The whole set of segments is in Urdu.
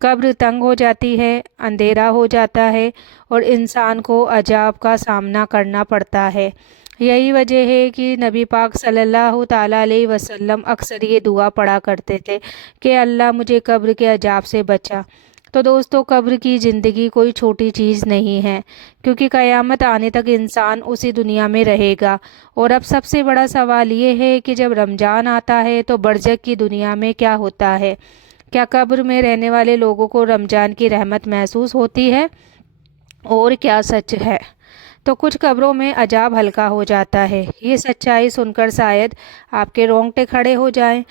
قبر تنگ ہو جاتی ہے، اندھیرا ہو جاتا ہے اور انسان کو عذاب کا سامنا کرنا پڑتا ہے۔ یہی وجہ ہے کہ نبی پاک صلی اللہ تعالیٰ علیہ وسلم اکثر یہ دعا پڑھا کرتے تھے کہ اللہ مجھے قبر کے عذاب سے بچا۔ تو دوستو، قبر کی زندگی کوئی چھوٹی چیز نہیں ہے، کیونکہ قیامت آنے تک انسان اسی دنیا میں رہے گا۔ اور اب سب سے بڑا سوال یہ ہے کہ جب رمضان آتا ہے تو برزخ کی دنیا میں کیا ہوتا ہے؟ کیا قبر میں رہنے والے لوگوں کو رمضان کی رحمت محسوس ہوتی ہے؟ اور کیا سچ ہے؟ تو کچھ قبروں میں عذاب ہلکا ہو جاتا ہے۔ یہ سچائی سن کر شاید آپ کے رونگٹے کھڑے ہو جائیں۔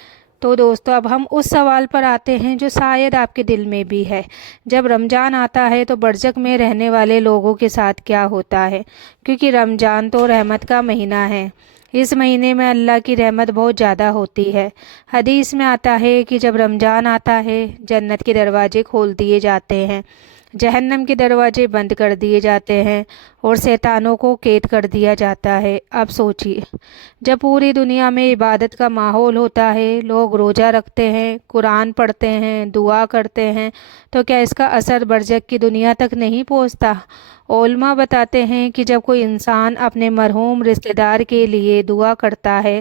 تو دوستو، اب ہم اس سوال پر آتے ہیں جو شاید آپ کے دل میں بھی ہے۔ جب رمضان آتا ہے تو برزخ میں رہنے والے لوگوں کے ساتھ کیا ہوتا ہے؟ کیونکہ رمضان تو رحمت کا مہینہ ہے۔ اس مہینے میں اللہ کی رحمت بہت زیادہ ہوتی ہے۔ حدیث میں آتا ہے کہ جب رمضان آتا ہے جنت کے دروازے کھول دیے جاتے ہیں، جہنم کے دروازے بند کر دیے جاتے ہیں اور شیطانوں کو قید کر دیا جاتا ہے۔ اب سوچئے، جب پوری دنیا میں عبادت کا ماحول ہوتا ہے، لوگ روزہ رکھتے ہیں، قرآن پڑھتے ہیں، دعا کرتے ہیں، تو کیا اس کا اثر برزخ کی دنیا تک نہیں پہنچتا؟ علماء بتاتے ہیں کہ جب کوئی انسان اپنے مرحوم رشتہ دار کے لیے دعا کرتا ہے،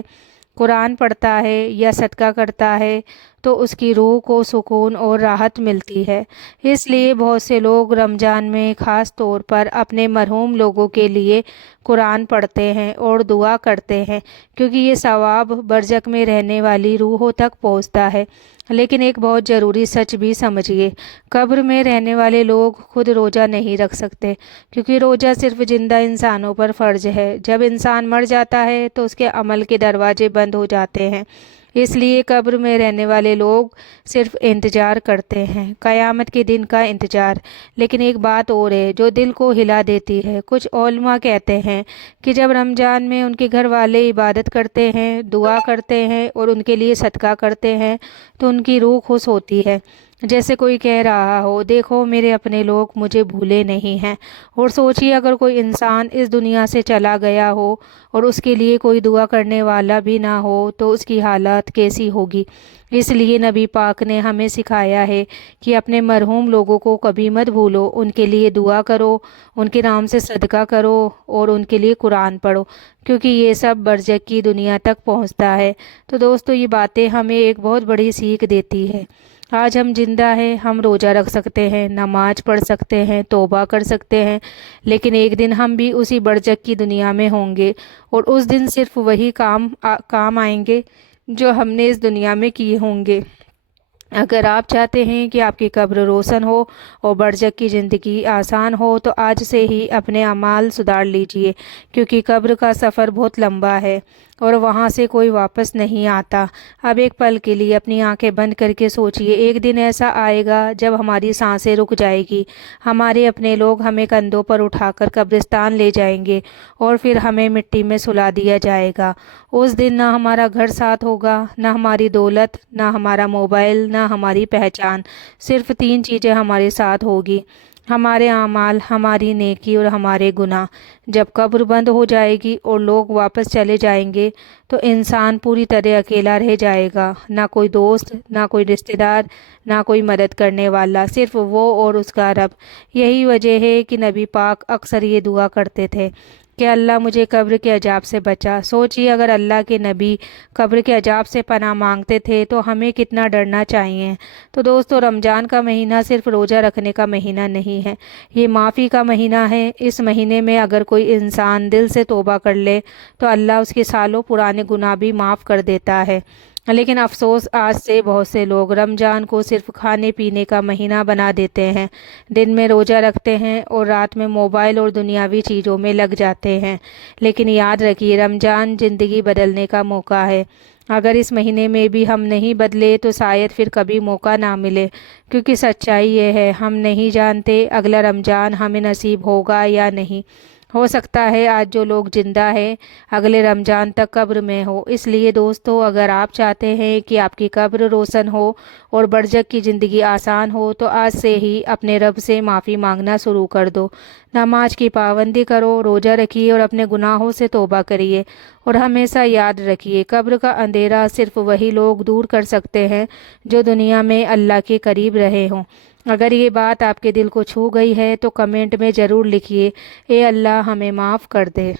قرآن پڑھتا ہے یا صدقہ کرتا ہے تو اس کی روح کو سکون اور راحت ملتی ہے۔ اس لیے بہت سے لوگ رمضان میں خاص طور پر اپنے مرحوم لوگوں کے لیے قرآن پڑھتے ہیں اور دعا کرتے ہیں، کیونکہ یہ ثواب برزخ میں رہنے والی روحوں تک پہنچتا ہے۔ لیکن ایک بہت ضروری سچ بھی سمجھیے، قبر میں رہنے والے لوگ خود روزہ نہیں رکھ سکتے، کیونکہ روزہ صرف زندہ انسانوں پر فرض ہے۔ جب انسان مر جاتا ہے تو اس کے عمل کے دروازے بند ہو جاتے ہیں، اس لیے قبر میں رہنے والے لوگ صرف انتظار کرتے ہیں، قیامت کے دن کا انتظار۔ لیکن ایک بات اور ہے جو دل کو ہلا دیتی ہے۔ کچھ علماء کہتے ہیں کہ جب رمضان میں ان کے گھر والے عبادت کرتے ہیں، دعا کرتے ہیں اور ان کے لیے صدقہ کرتے ہیں تو ان کی روح خوش ہوتی ہے، جیسے کوئی کہہ رہا ہو، دیکھو میرے اپنے لوگ مجھے بھولے نہیں ہیں۔ اور سوچیے، اگر کوئی انسان اس دنیا سے چلا گیا ہو اور اس کے لیے کوئی دعا کرنے والا بھی نہ ہو تو اس کی حالت کیسی ہوگی؟ اس لیے نبی پاک نے ہمیں سکھایا ہے کہ اپنے مرحوم لوگوں کو کبھی مت بھولو، ان کے لیے دعا کرو، ان کے نام سے صدقہ کرو اور ان کے لیے قرآن پڑھو، کیونکہ یہ سب برزخ کی دنیا تک پہنچتا ہے۔ تو دوستو، یہ باتیں ہمیں ایک بہت بڑی سیکھ دیتی ہے۔ آج ہم زندہ ہیں، ہم روزہ رکھ سکتے ہیں، نماز پڑھ سکتے ہیں، توبہ کر سکتے ہیں، لیکن ایک دن ہم بھی اسی برزخ کی دنیا میں ہوں گے، اور اس دن صرف وہی کام آئیں گے جو ہم نے اس دنیا میں کیے ہوں گے۔ اگر آپ چاہتے ہیں کہ آپ کی قبر روشن ہو اور برزخ کی زندگی آسان ہو تو آج سے ہی اپنے اعمال سدھار لیجئے، کیونکہ قبر کا سفر بہت لمبا ہے اور وہاں سے کوئی واپس نہیں آتا۔ اب ایک پل کے لیے اپنی آنکھیں بند کر کے سوچئے، ایک دن ایسا آئے گا جب ہماری سانسیں رک جائے گی، ہمارے اپنے لوگ ہمیں کندھوں پر اٹھا کر قبرستان لے جائیں گے اور پھر ہمیں مٹی میں سلا دیا جائے گا۔ اس دن نہ ہمارا گھر ساتھ ہوگا، نہ ہماری دولت، نہ ہمارا موبائل، نہ ہماری پہچان، صرف 3 چیزیں ہمارے ساتھ ہوگی: ہمارے اعمال، ہماری نیکی اور ہمارے گناہ۔ جب قبر بند ہو جائے گی اور لوگ واپس چلے جائیں گے تو انسان پوری طرح اکیلا رہ جائے گا، نہ کوئی دوست، نہ کوئی رشتہ دار، نہ کوئی مدد کرنے والا، صرف وہ اور اس کا رب۔ یہی وجہ ہے کہ نبی پاک اکثر یہ دعا کرتے تھے کہ اللہ مجھے قبر کے عذاب سے بچا۔ سوچئے، اگر اللہ کے نبی قبر کے عذاب سے پناہ مانگتے تھے تو ہمیں کتنا ڈرنا چاہیے۔ تو دوستو، رمضان کا مہینہ صرف روزہ رکھنے کا مہینہ نہیں ہے، یہ معافی کا مہینہ ہے۔ اس مہینے میں اگر کوئی انسان دل سے توبہ کر لے تو اللہ اس کے سالوں پرانے گناہ بھی معاف کر دیتا ہے۔ لیکن افسوس، آج سے بہت سے لوگ رمضان کو صرف کھانے پینے کا مہینہ بنا دیتے ہیں، دن میں روزہ رکھتے ہیں اور رات میں موبائل اور دنیاوی چیزوں میں لگ جاتے ہیں۔ لیکن یاد رکھیے، رمضان زندگی بدلنے کا موقع ہے۔ اگر اس مہینے میں بھی ہم نہیں بدلے تو شاید پھر کبھی موقع نہ ملے، کیونکہ سچائی یہ ہے، ہم نہیں جانتے اگلا رمضان ہمیں نصیب ہوگا یا نہیں۔ ہو سکتا ہے آج جو لوگ زندہ ہیں اگلے رمضان تک قبر میں ہو۔ اس لیے دوستو، اگر آپ چاہتے ہیں کہ آپ کی قبر روشن ہو اور برزخ کی زندگی آسان ہو تو آج سے ہی اپنے رب سے معافی مانگنا شروع کر دو، نماز کی پابندی کرو، روزہ رکھیے اور اپنے گناہوں سے توبہ کریے۔ اور ہمیشہ یاد رکھیے، قبر کا اندھیرا صرف وہی لوگ دور کر سکتے ہیں جو دنیا میں اللہ کے قریب رہے ہوں۔ اگر یہ بات آپ کے دل کو چھو گئی ہے تو کمنٹ میں ضرور لکھیے، اے اللہ ہمیں معاف کر دے۔